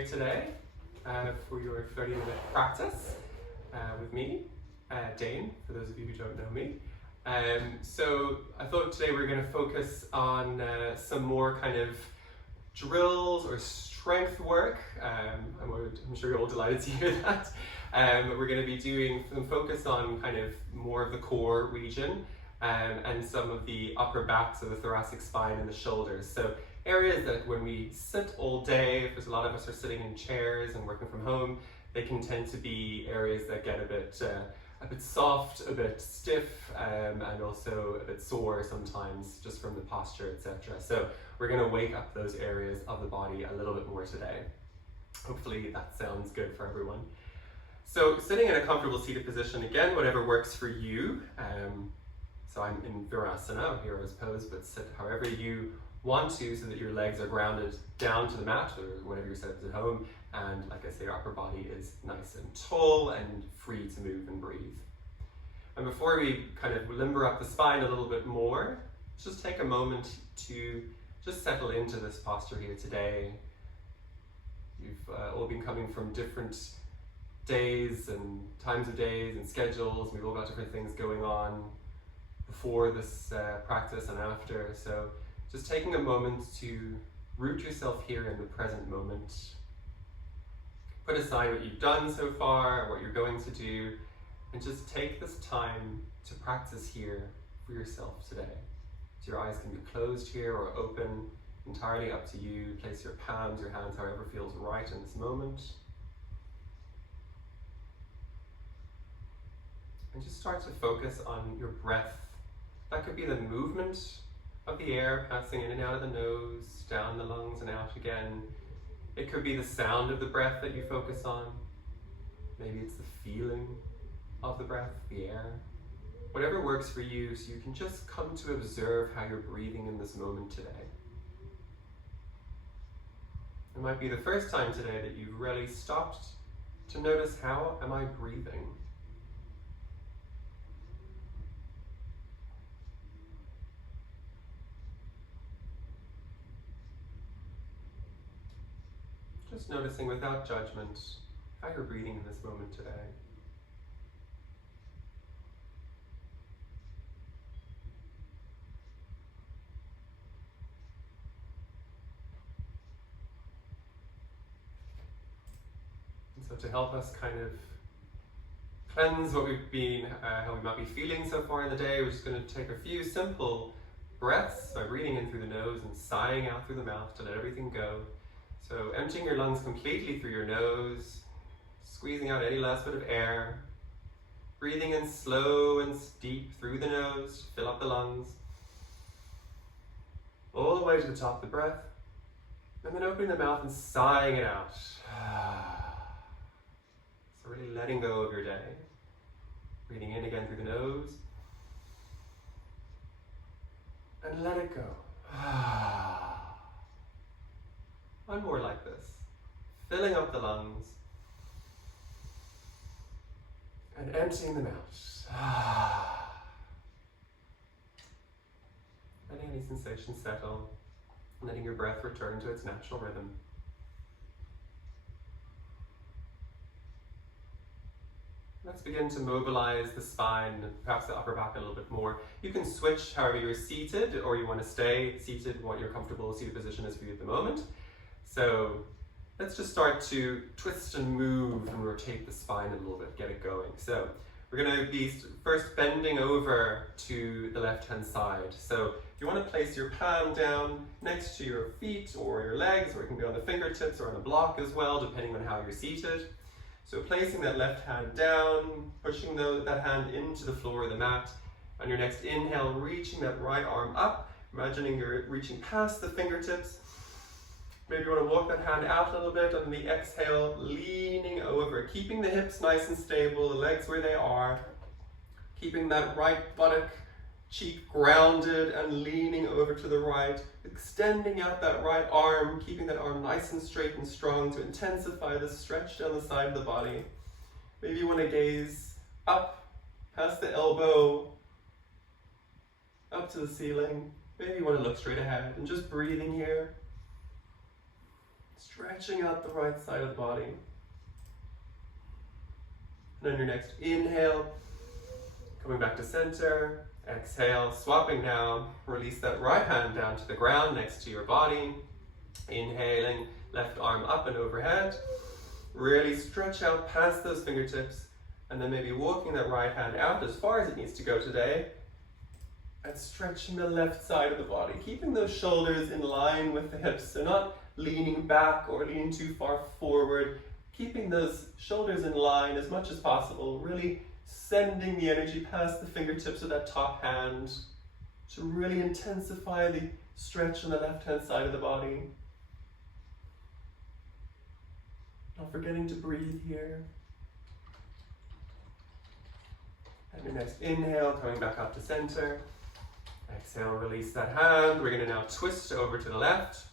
here today for your 30-minute practice with me, Dane, for those of you who don't know me. So I thought today we're going to focus on some more kind of drills or strength work. I'm sure you're all delighted to hear that. We're going to be doing some focus on kind of more of the core region and some of the upper back, so the thoracic spine and the shoulders. So areas that when we sit all day, if there's a lot of us are sitting in chairs and working from home, they can tend to be areas that get a bit soft, a bit stiff, and also a bit sore sometimes just from the posture, etc. So we're going to wake up those areas of the body a little bit more today. Hopefully that sounds good for everyone. So sitting in a comfortable seated position, again, whatever works for you. So I'm in Savasana, hero's pose, but sit however you want to so that your legs are grounded down to the mat or whatever your setup is at home, and like I say, your upper body is nice and tall and free to move and breathe. And before we kind of limber up the spine a little bit more, let's just take a moment to just settle into this posture here today. You've all been coming from different days and times of days and schedules. We've all got different things going on before this practice and after. So just taking a moment to root yourself here in the present moment. Put aside what you've done so far, what you're going to do, and just take this time to practice here for yourself today. So your eyes can be closed here or open, entirely up to you. Place your palms, your hands, however feels right in this moment. And just start to focus on your breath. That could be the movement of the air passing in and out of the nose, down the lungs and out again. It could be the sound of the breath that you focus on. Maybe it's the feeling of the breath, the air. Whatever works for you, so you can just come to observe how you're breathing in this moment today. It might be the first time today that you've really stopped to notice, how am I breathing? Just noticing without judgment how you're breathing in this moment today. And so to help us kind of cleanse what we've been, how we might be feeling so far in the day, we're just going to take a few simple breaths by breathing in through the nose and sighing out through the mouth to let everything go. So emptying your lungs completely through your nose, squeezing out any last bit of air, breathing in slow and deep through the nose, fill up the lungs, all the way to the top of the breath, and then opening the mouth and sighing it out. So really letting go of your day. Breathing in again through the nose, and let it go. One more like this, filling up the lungs and emptying them out. Letting any sensation settle, letting your breath return to its natural rhythm. Let's begin to mobilize the spine and perhaps the upper back a little bit more. You can switch however you're seated, or you want to stay seated, what your comfortable seated position is for you at the moment. So let's just start to twist and move and rotate the spine a little bit, get it going. So we're going to be first bending over to the left-hand side. So if you want to place your palm down next to your feet or your legs, or it can be on the fingertips or on a block as well, depending on how you're seated. So placing that left hand down, pushing that hand into the floor of the mat. On your next inhale, reaching that right arm up, imagining you're reaching past the fingertips. Maybe you want to walk that hand out a little bit, and on the exhale, leaning over, keeping the hips nice and stable, the legs where they are, keeping that right buttock cheek grounded and leaning over to the right, extending out that right arm, keeping that arm nice and straight and strong to intensify the stretch down the side of the body. Maybe you want to gaze up past the elbow, up to the ceiling. Maybe you want to look straight ahead and just breathing here. Stretching out the right side of the body. And on your next inhale, coming back to center. Exhale, swapping down. Release that right hand down to the ground next to your body. Inhaling, left arm up and overhead. Really stretch out past those fingertips. And then maybe walking that right hand out as far as it needs to go today. And stretching the left side of the body. Keeping those shoulders in line with the hips. So not leaning back or leaning too far forward. Keeping those shoulders in line as much as possible. Really sending the energy past the fingertips of that top hand to really intensify the stretch on the left-hand side of the body. Not forgetting to breathe here. And your next inhale, coming back up to center. Exhale, release that hand. We're going to now twist over to the left.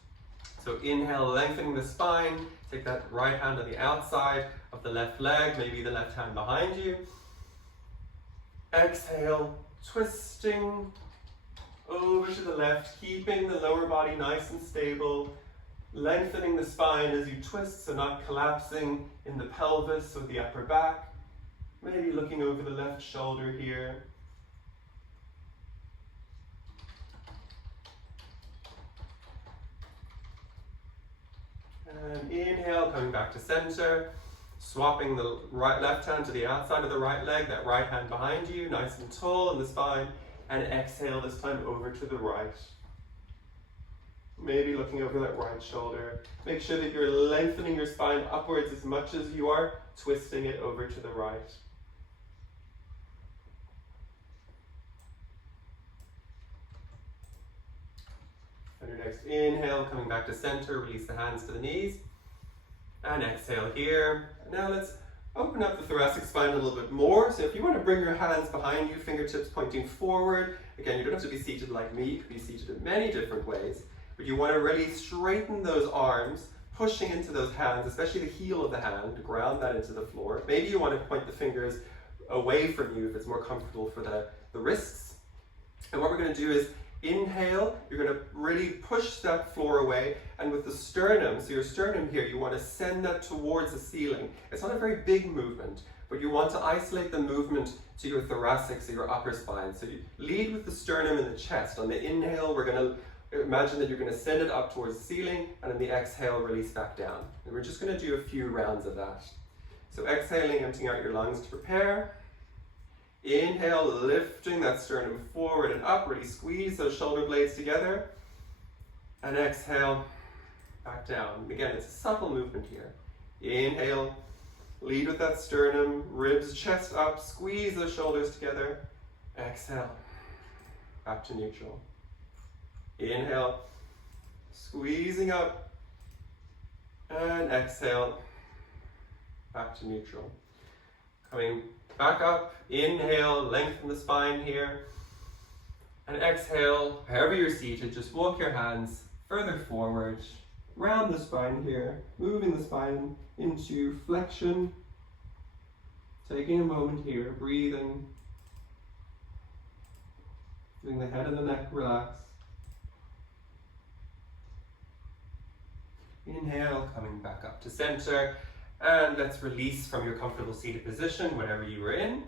So inhale, lengthening the spine. Take that right hand on the outside of the left leg, maybe the left hand behind you. Exhale, twisting over to the left, keeping the lower body nice and stable, lengthening the spine as you twist, so not collapsing in the pelvis or the upper back. Maybe looking over the left shoulder here. And inhale, coming back to center. Swapping the left hand to the outside of the right leg, that right hand behind you, nice and tall in the spine, and exhale this time over to the right. Maybe looking over that right shoulder. Make sure that you're lengthening your spine upwards as much as you are twisting it over to the right. On your next inhale, coming back to center, release the hands to the knees. And exhale here. Now let's open up the thoracic spine a little bit more. So if you want to bring your hands behind you, fingertips pointing forward. Again, you don't have to be seated like me. You can be seated in many different ways. But you want to really straighten those arms, pushing into those hands, especially the heel of the hand, to ground that into the floor. Maybe you want to point the fingers away from you if it's more comfortable for the wrists. And what we're going to do is inhale, you're going to really push that floor away, and with the sternum, so your sternum here, you want to send that towards the ceiling. It's not a very big movement, but you want to isolate the movement to your thoracic, so your upper spine. So you lead with the sternum and the chest. On the inhale, we're going to imagine that you're going to send it up towards the ceiling, and on the exhale, release back down. And we're just going to do a few rounds of that. So exhaling, emptying out your lungs to prepare. Inhale, lifting that sternum forward and up, really squeeze those shoulder blades together. And exhale, back down. Again, it's a subtle movement here. Inhale, lead with that sternum, ribs, chest up, squeeze those shoulders together. Exhale, back to neutral. Inhale, squeezing up, and exhale, back to neutral. Coming back up, inhale, lengthen the spine here, and exhale, however you're seated, just walk your hands further forward, round the spine here, moving the spine into flexion, taking a moment here, breathing, letting the head and the neck relax. Inhale, coming back up to center. And let's release from your comfortable seated position, whatever you were in.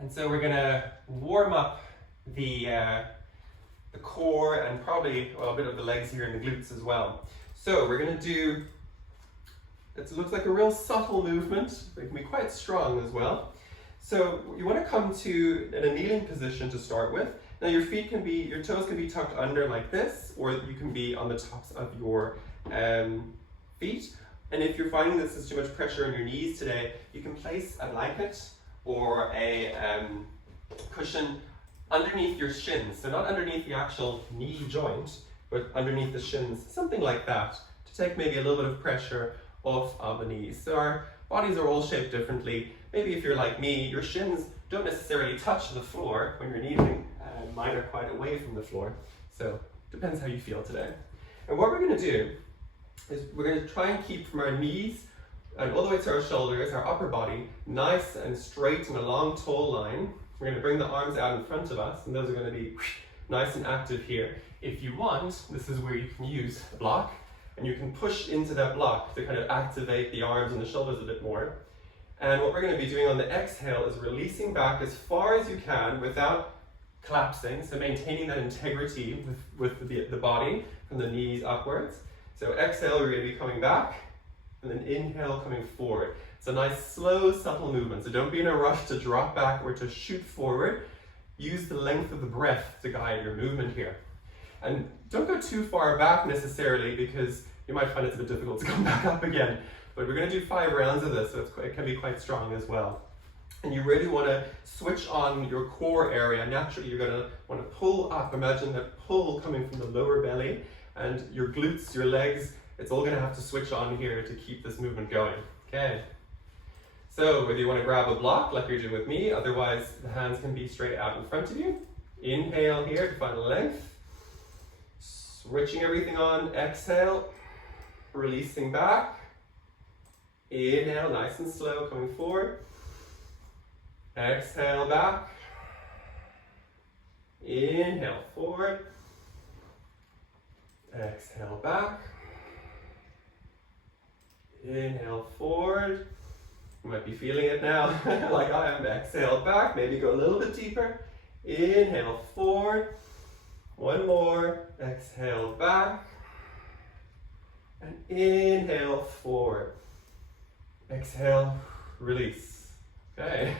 And so we're going to warm up the core and probably a bit of the legs here and the glutes as well. So we're going to do, it looks like a real subtle movement, but it can be quite strong as well. So you want to come to in a kneeling position to start with. Now your toes can be tucked under like this, or you can be on the tops of your feet. And if you're finding this is too much pressure on your knees today, you can place a blanket or a cushion underneath your shins. So not underneath the actual knee joint, but underneath the shins, something like that, to take maybe a little bit of pressure off of the knees. So our bodies are all shaped differently. Maybe if you're like me, your shins don't necessarily touch the floor when you're kneeling. Mine are quite away from the floor. So depends how you feel today. And what we're going to do is we're going to try and keep from our knees and all the way to our shoulders, our upper body, nice and straight in a long, tall line. We're going to bring the arms out in front of us, and those are going to be nice and active here. If you want, this is where you can use a block, and you can push into that block to kind of activate the arms and the shoulders a bit more. And what we're going to be doing on the exhale is releasing back as far as you can without collapsing, so maintaining that integrity with the body from the knees upwards. So exhale, we're going to be coming back, and then inhale, coming forward. It's a nice, slow, subtle movement, so don't be in a rush to drop back or to shoot forward. Use the length of the breath to guide your movement here. And don't go too far back necessarily, because you might find it's a bit difficult to come back up again. But we're going to do 5 rounds of this, so it can be quite strong as well. And you really want to switch on your core area. Naturally, you're going to want to pull up. Imagine that pull coming from the lower belly, and your glutes, your legs, it's all going to have to switch on here to keep this movement going. Okay. So whether you want to grab a block like you're doing with me, otherwise the hands can be straight out in front of you. Inhale here to find length. Switching everything on. Exhale. Releasing back. Inhale, nice and slow, coming forward. Exhale, back. Inhale, forward. Exhale, back. Inhale, forward. You might be feeling it now, like I am. Exhale, back. Maybe go a little bit deeper. Inhale, forward. One more. Exhale, back. And inhale, forward. Exhale, release. Okay.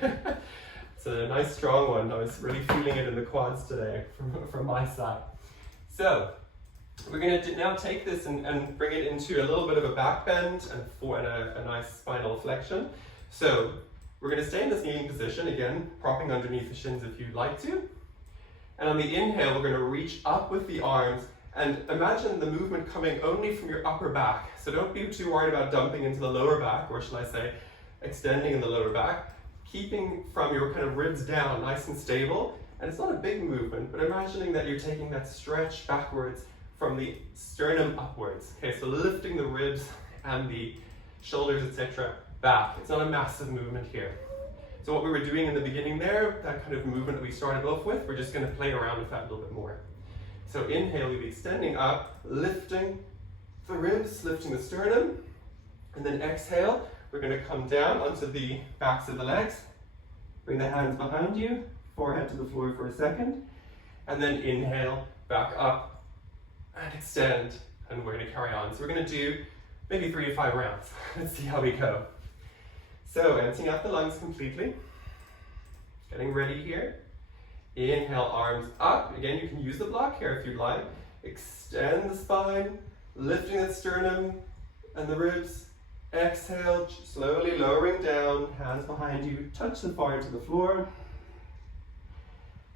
It's a nice strong one. I was really feeling it in the quads today from my side. So we're going to now take this and bring it into a little bit of a back bend and a nice spinal flexion. So we're going to stay in this kneeling position, again, propping underneath the shins if you'd like to. And on the inhale, we're going to reach up with the arms and imagine the movement coming only from your upper back. So don't be too worried about dumping into the lower back, or shall I say, extending in the lower back. Keeping from your kind of ribs down, nice and stable. And it's not a big movement, but imagining that you're taking that stretch backwards from the sternum upwards. Okay, so lifting the ribs and the shoulders, etc., back. It's not a massive movement here. So what we were doing in the beginning there, that kind of movement that we started off with, we're just going to play around with that a little bit more. So inhale, you'll be extending up, lifting the ribs, lifting the sternum, and then exhale, we're going to come down onto the backs of the legs, bring the hands behind you, forehead to the floor for a second, and then inhale, back up, and extend, and we're going to carry on. So we're going to do maybe 3 to 5 rounds. Let's see how we go. So emptying out the lungs completely, getting ready here. Inhale, arms up. Again, you can use the block here if you'd like. Extend the spine, lifting the sternum and the ribs. Exhale, slowly lowering down, hands behind you, touch the forehead to the floor.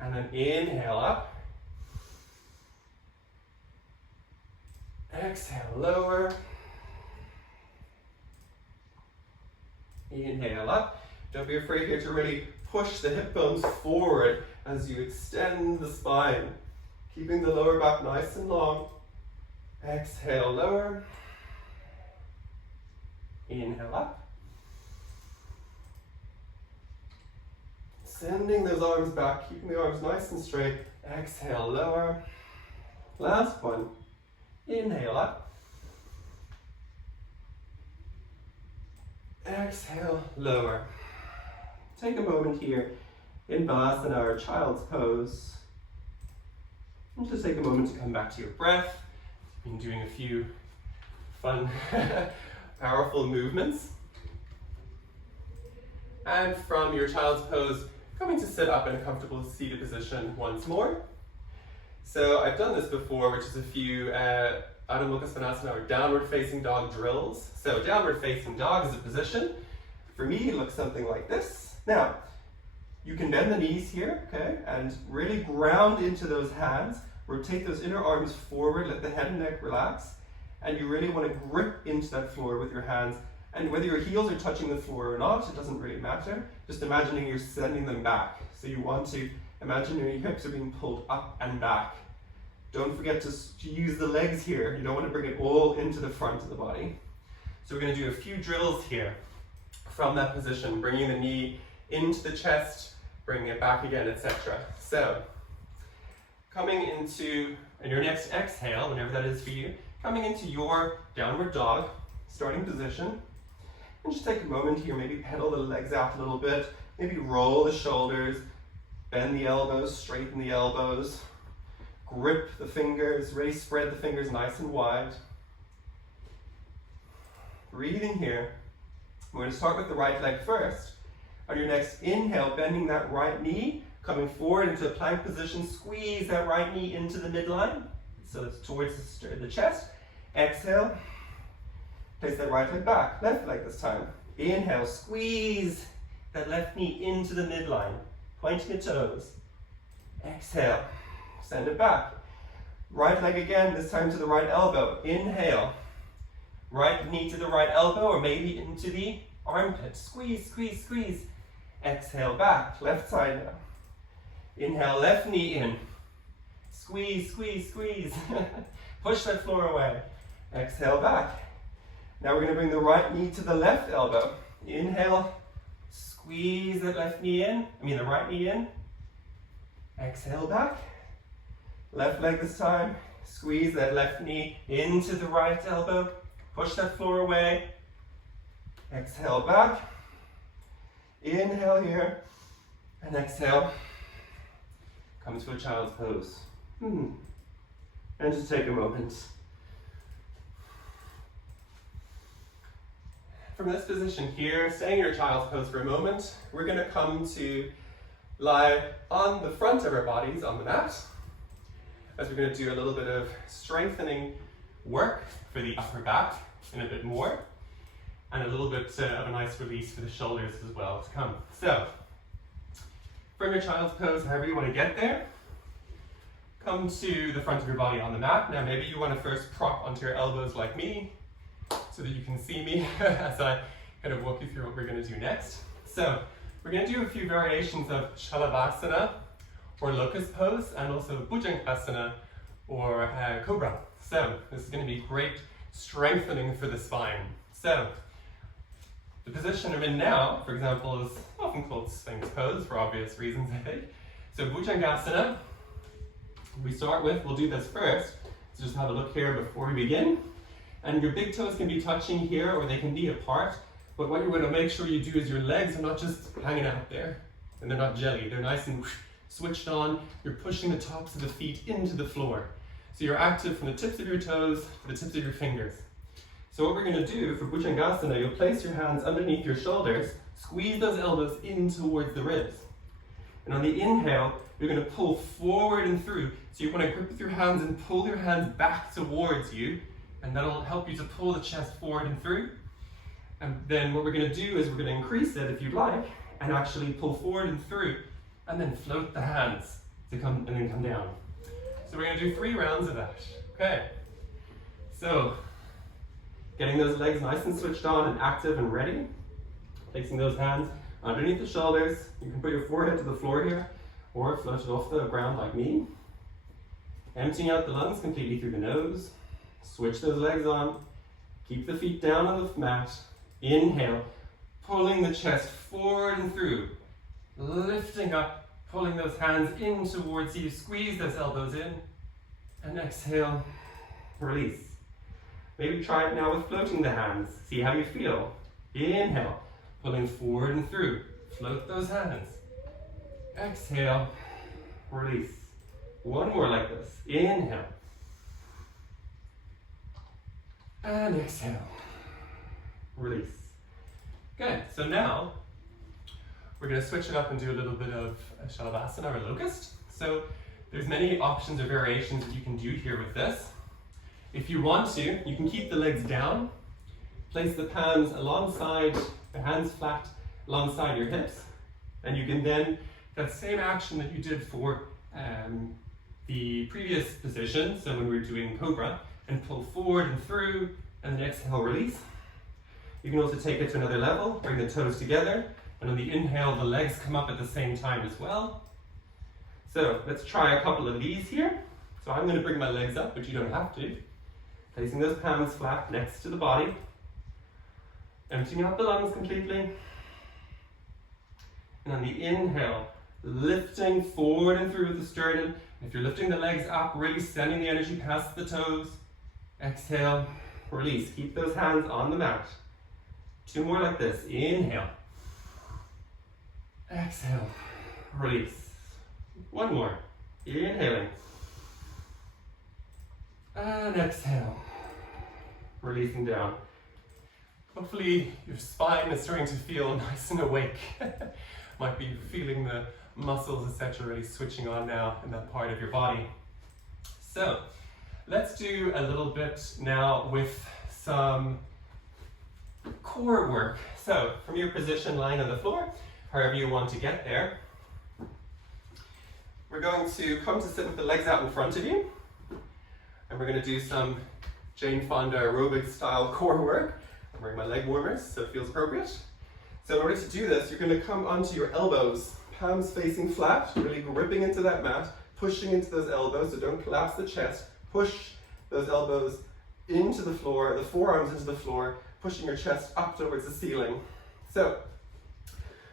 And then inhale up. Exhale, lower. Inhale up. Don't be afraid here to really push the hip bones forward as you extend the spine, keeping the lower back nice and long. Exhale, lower. Inhale up. Sending those arms back, keeping the arms nice and straight. Exhale, lower. Last one. Inhale up. Exhale, lower. Take a moment here in Savasana, or child's pose. And just take a moment to come back to your breath. You've been doing a few fun, powerful movements. And from your child's pose, coming to sit up in a comfortable seated position once more. So I've done this before, which is a few Adho Mukha Svanasana, or downward facing dog drills. So downward facing dog is a position. For me, it looks something like this. Now, you can bend the knees here, okay, and really ground into those hands. Rotate those inner arms forward, let the head and neck relax. And you really want to grip into that floor with your hands. And whether your heels are touching the floor or not, it doesn't really matter. Just imagining you're sending them back. So you want to imagine your hips are being pulled up and back. Don't forget to use the legs here. You don't want to bring it all into the front of the body. So we're going to do a few drills here from that position, bringing the knee into the chest, bringing it back again, etc. So, coming into, in your next exhale, whenever that is for you, coming into your downward dog, starting position. And just take a moment here, maybe pedal the legs out a little bit, maybe roll the shoulders, bend the elbows, straighten the elbows, grip the fingers, really spread the fingers nice and wide. Breathing here. We're going to start with the right leg first. On your next inhale, bending that right knee, coming forward into a plank position, squeeze that right knee into the midline, so it's towards the chest. Exhale, place that right leg back, left leg this time. Inhale, squeeze that left knee into the midline, pointing the toes. Exhale, send it back. Right leg again, this time to the right elbow. Inhale, right knee to the right elbow or maybe into the armpit. Squeeze, squeeze, squeeze. Exhale back, left side now. Inhale, left knee in. Squeeze, squeeze, squeeze. Push that floor away. Exhale back. Now we're going to bring the right knee to the left elbow. Inhale, squeeze that left knee in. The right knee in. Exhale back. Left leg this time. Squeeze that left knee into the right elbow. Push that floor away. Exhale back. Inhale here. And exhale. Come to a child's pose. And just take a moment. From this position here, staying in your child's pose for a moment, we're going to come to lie on the front of our bodies on the mat, as we're going to do a little bit of strengthening work for the upper back and a bit more, and a little bit of a nice release for the shoulders as well to come. So, from your child's pose, however you want to get there, come to the front of your body on the mat. Now maybe you want to first prop onto your elbows like me, so that you can see me as I kind of walk you through what we're going to do next. So we're going to do a few variations of Savasana or locust pose, and also Bhujangasana or cobra. So this is going to be great strengthening for the spine. So the position I'm in now, for example, is often called Sphinx pose for obvious reasons, I think. So Bhujangasana, we'll do this first. So just have a look here before we begin. And your big toes can be touching here or they can be apart. But what you're going to make sure you do is your legs are not just hanging out there and they're not jelly. They're nice and switched on. You're pushing the tops of the feet into the floor. So you're active from the tips of your toes to the tips of your fingers. So what we're going to do for Bhujangasana, you'll place your hands underneath your shoulders, squeeze those elbows in towards the ribs. And on the inhale, you're going to pull forward and through. So you want to grip with your hands and pull your hands back towards you. And that'll help you to pull the chest forward and through. And then what we're going to do is we're going to increase it, if you'd like, and actually pull forward and through, and then float the hands to come and then come down. So we're going to do 3 rounds of that. Okay. So getting those legs nice and switched on and active and ready. Placing those hands underneath the shoulders. You can put your forehead to the floor here, or float it off the ground like me. Emptying out the lungs completely through the nose. Switch those legs on. Keep the feet down on the mat. Inhale, pulling the chest forward and through. Lifting up, pulling those hands in towards you. Squeeze those elbows in. And exhale, release. Maybe try it now with floating the hands. See how you feel. Inhale, pulling forward and through. Float those hands. Exhale, release. One more like this. Inhale. And exhale. Release. Good. So now we're going to switch it up and do a little bit of Savasana or locust. So there's many options or variations that you can do here with this. If you want to, you can keep the legs down. Place the palms alongside, the hands flat alongside your hips. And you can then, that same action that you did for the previous position, so when we were doing cobra, and pull forward and through, and then exhale, release. You can also take it to another level, bring the toes together, and on the inhale, the legs come up at the same time as well. So let's try a couple of these here. So I'm going to bring my legs up, but you don't have to. Placing those palms flat next to the body. Emptying out the lungs completely. And on the inhale, lifting forward and through with the sternum. If you're lifting the legs up, really sending the energy past the toes. Exhale, release. Keep those hands on the mat. 2 more like this. Inhale. Exhale, release. 1 more. Inhaling. And exhale. Releasing down. Hopefully your spine is starting to feel nice and awake. Might be feeling the muscles, etc., really switching on now in that part of your body. So let's do a little bit now with some core work. So from your position lying on the floor, however you want to get there, we're going to come to sit with the legs out in front of you, and we're going to do some Jane Fonda aerobic style core work. I'm wearing my leg warmers, so it feels appropriate. So in order to do this, you're going to come onto your elbows, palms facing flat, really gripping into that mat, pushing into those elbows, so don't collapse the chest. Push those elbows into the floor, the forearms into the floor, pushing your chest up towards the ceiling. So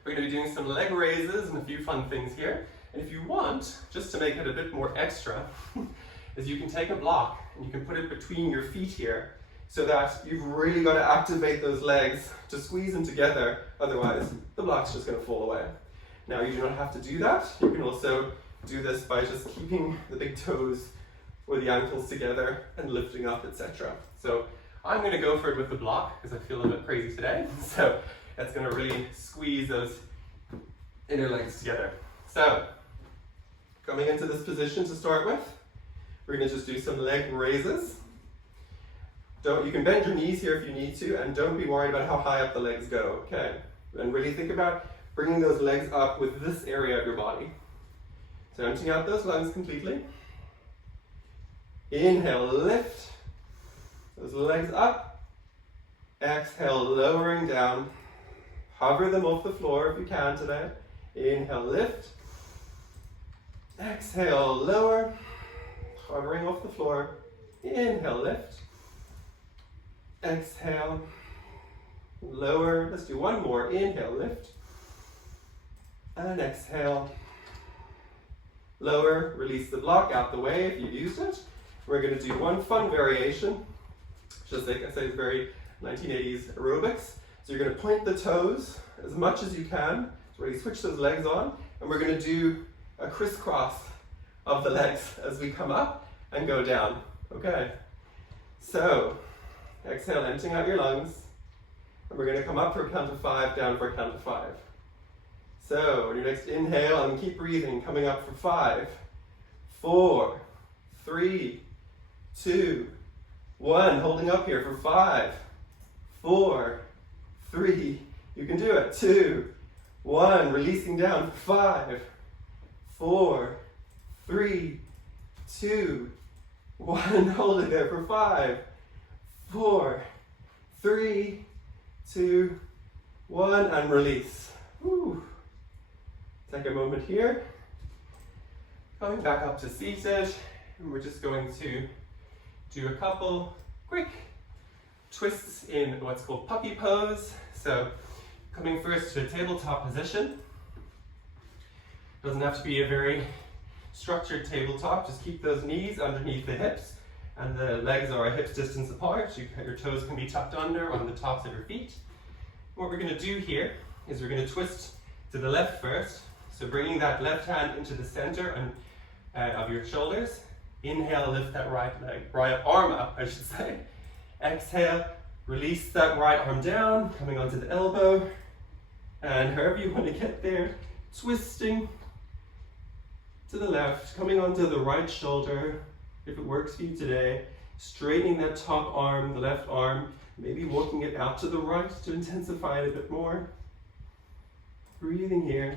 we're going to be doing some leg raises and a few fun things here. And if you want, just to make it a bit more extra, is you can take a block and you can put it between your feet here, so that you've really got to activate those legs to squeeze them together, otherwise the block's just going to fall away. Now you do not have to do that. You can also do this by just keeping the big toes or the ankles together and lifting up, etc. So I'm going to go for it with the block because I feel a bit crazy today. So that's going to really squeeze those inner legs together. So coming into this position to start with, we're going to just do some leg raises. You can bend your knees here if you need to, and don't be worried about how high up the legs go, okay? And really think about bringing those legs up with this area of your body. So emptying out those lungs completely. Inhale, lift those legs up. Exhale, lowering down. Hover them off the floor if you can today. Inhale, lift. Exhale, lower. Hovering off the floor. Inhale, lift. Exhale, lower. Let's do 1 more. Inhale, lift. And exhale, lower. Release the block out the way if you've used it. We're going to do 1 fun variation. Just like I say, it's very 1980s aerobics. So you're going to point the toes as much as you can. So really switch those legs on. And we're going to do a crisscross of the legs as we come up and go down. Okay. So exhale, emptying out your lungs. And we're going to come up for a count of 5, down for a count of 5. So on your next inhale, and keep breathing, coming up for 5, 4, 3, 2, 1. Holding up here for 5, 4, 3. You can do it. 2, 1. Releasing down for 5, 4, 3, 2, 1. Hold it there for 5, 4, 3, 2, 1, and release. Woo. Take a moment here. Coming back up to seated, and we're just going to do a couple quick twists in what's called puppy pose. So coming first to a tabletop position. Doesn't have to be a very structured tabletop, just keep those knees underneath the hips. And the legs are a hip's distance apart. Your toes can be tucked under on the tops of your feet. What we're going to do here is we're going to twist to the left first. So bringing that left hand into the center of your shoulders. Inhale, lift that right arm up, I should say. Exhale, release that right arm down, coming onto the elbow. And however you want to get there, twisting to the left, coming onto the right shoulder. If it works for you today, straightening that top arm, the left arm, maybe walking it out to the right to intensify it a bit more. Breathing here.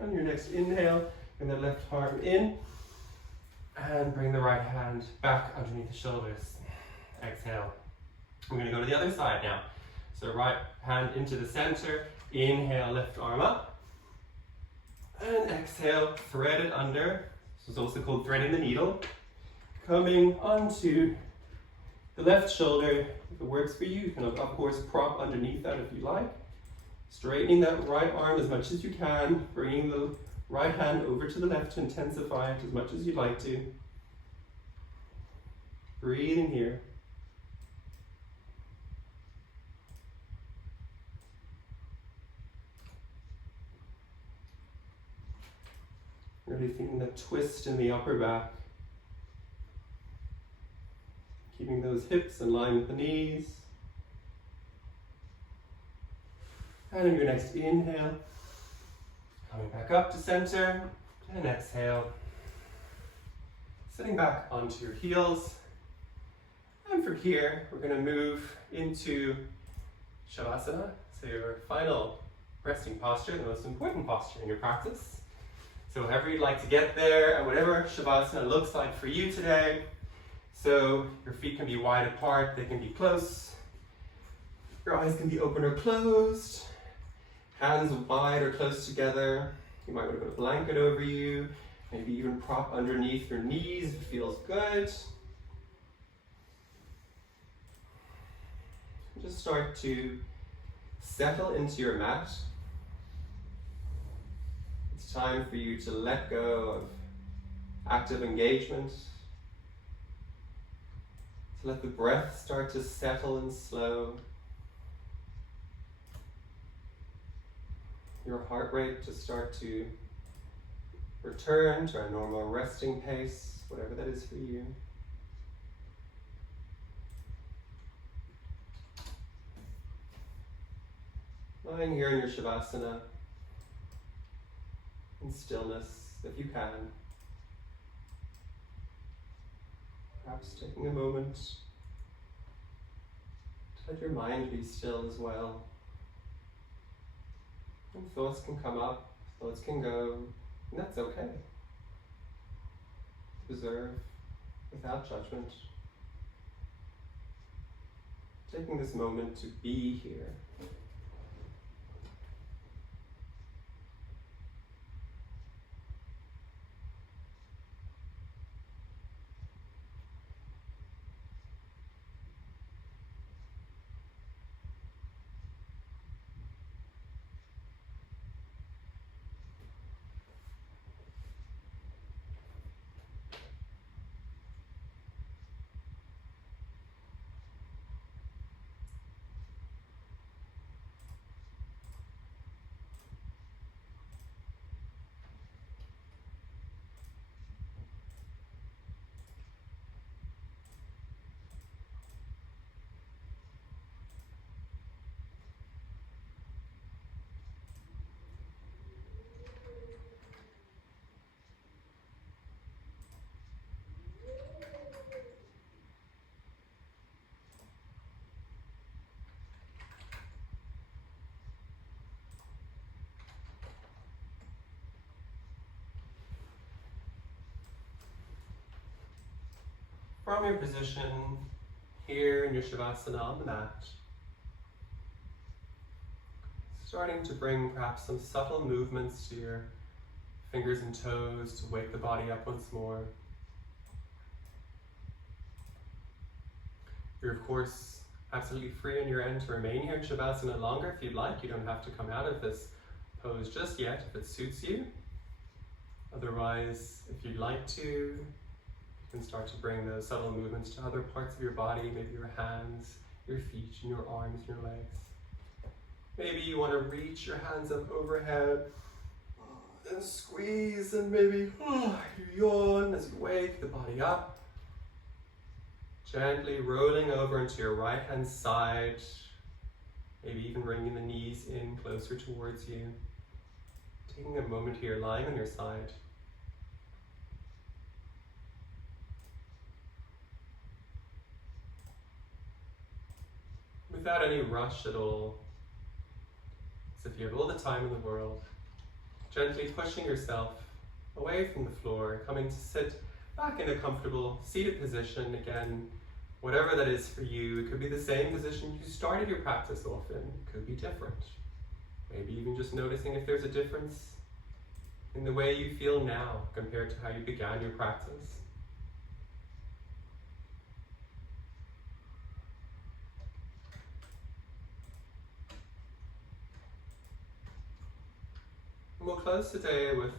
On your next inhale, bring the left arm in. And bring the right hand back underneath the shoulders. Exhale. We're going to go to the other side now. So right hand into the center. Inhale, left arm up. And exhale, thread it under. This is also called threading the needle. Coming onto The left shoulder, if it works for you, you can of course prop underneath that if you like. Straightening that right arm as much as you can, bringing the right hand over to the left to intensify it as much as you'd like to. Breathing here. Really feeling that twist in the upper back. Keeping those hips in line with the knees. And on your next inhale, coming back up to center, and exhale. Sitting back onto your heels. And from here, we're going to move into Savasana, so your final resting posture, the most important posture in your practice. So however you'd like to get there, and whatever Savasana looks like for you today. So your feet can be wide apart, they can be close. Your eyes can be open or closed. Hands wide or close together. You might want to put a blanket over you. Maybe even prop underneath your knees if it feels good. Just start to settle into your mat. It's time for you to let go of active engagement. To let the breath start to settle and slow. Your heart rate to start to return to our normal resting pace, whatever that is for you. Lying here in your Savasana, in stillness, if you can. Perhaps taking a moment to let your mind be still as well. And thoughts can come up, thoughts can go, and that's okay. Observe without judgment. Taking this moment to be here. From your position here in your Savasana on the mat, starting to bring perhaps some subtle movements to your fingers and toes to wake the body up once more. You're of course absolutely free on your end to remain here in Savasana longer if you'd like. You don't have to come out of this pose just yet if it suits you. Otherwise, if you'd like to, and start to bring those subtle movements to other parts of your body, maybe your hands, your feet, and your arms, and your legs. Maybe you want to reach your hands up overhead and squeeze, and maybe you yawn as you wake the body up. Gently rolling over into your right hand side, maybe even bringing the knees in closer towards you. Taking a moment here, lying on your side. Without any rush at all, as if you have all the time in the world, gently pushing yourself away from the floor, coming to sit back in a comfortable seated position again, whatever that is for you. It could be the same position you started your practice off in, it could be different. Maybe even just noticing if there's a difference in the way you feel now compared to how you began your practice. And we'll close today with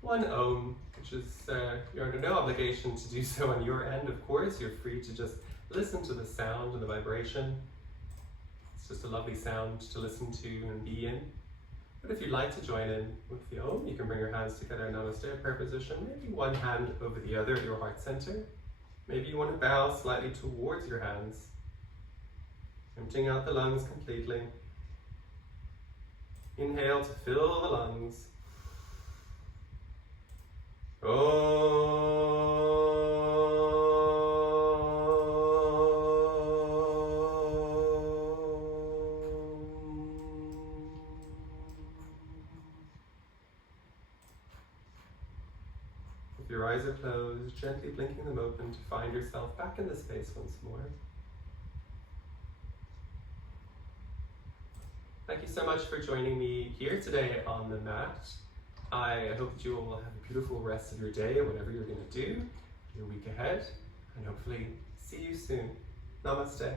one Om, which is, you're under no obligation to do so on your end, of course. You're free to just listen to the sound and the vibration. It's just a lovely sound to listen to and be in. But if you'd like to join in with the Om, you can bring your hands together in Namaste prayer position, maybe one hand over the other at your heart center. Maybe you want to bow slightly towards your hands, emptying out the lungs completely. Inhale to fill the lungs. If your eyes are closed, gently blinking them open to find yourself back in the space once more. Thank you so much for joining me here today on the mat. I hope that you all have a beautiful rest of your day, whatever you're going to do, your week ahead, and hopefully see you soon. Namaste.